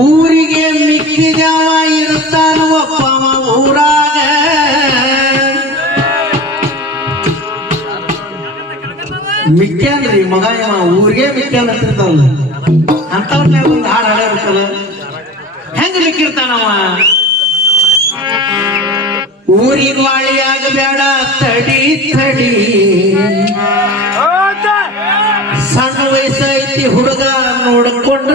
ஊரிக மிக்கிதாவாயிருத்தான் ஒப்பாம ஊராக மிக்கியான் தெரியும் மகாயமா ஊரிகே மிக்கியான் இருந்தால் அந்த வந்து ஆட அட இருக்கல எங்க மிக்கிருத்தான் ஊரின் வாழியாக வேடா தடி தடி சண் வயசாய்த்தி ஹுடுகா நோடக்கொண்டு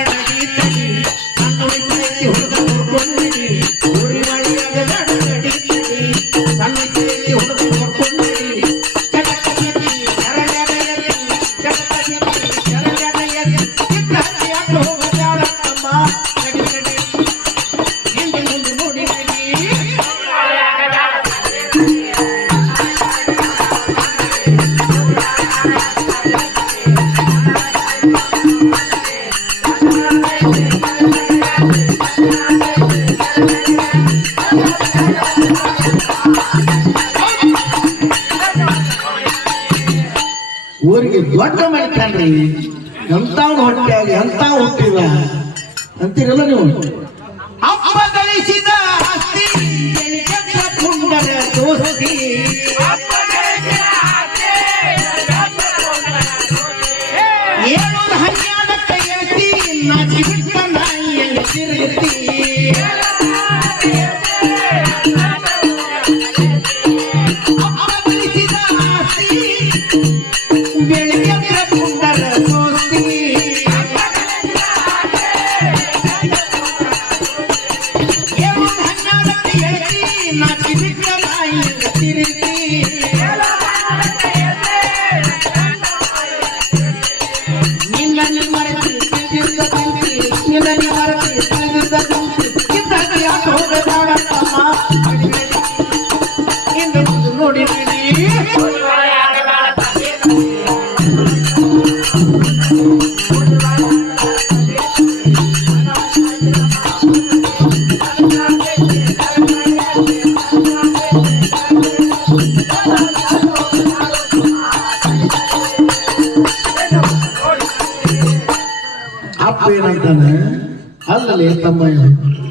ಜನ ಜನ ಜನ ಜನ ಮೊಟ್ಟ ಮೈಕಾಲಿ ಎಂತ ಹಾಕ್ಯಾಲಿ ಎಂತ ಹುಟ್ಟಿಲ್ಲ ಅಂತೀರಲ್ಲ ನೀವು ಅಪ್ಪ अल अल तमय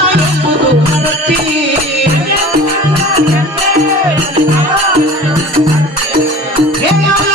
Yeah. Oh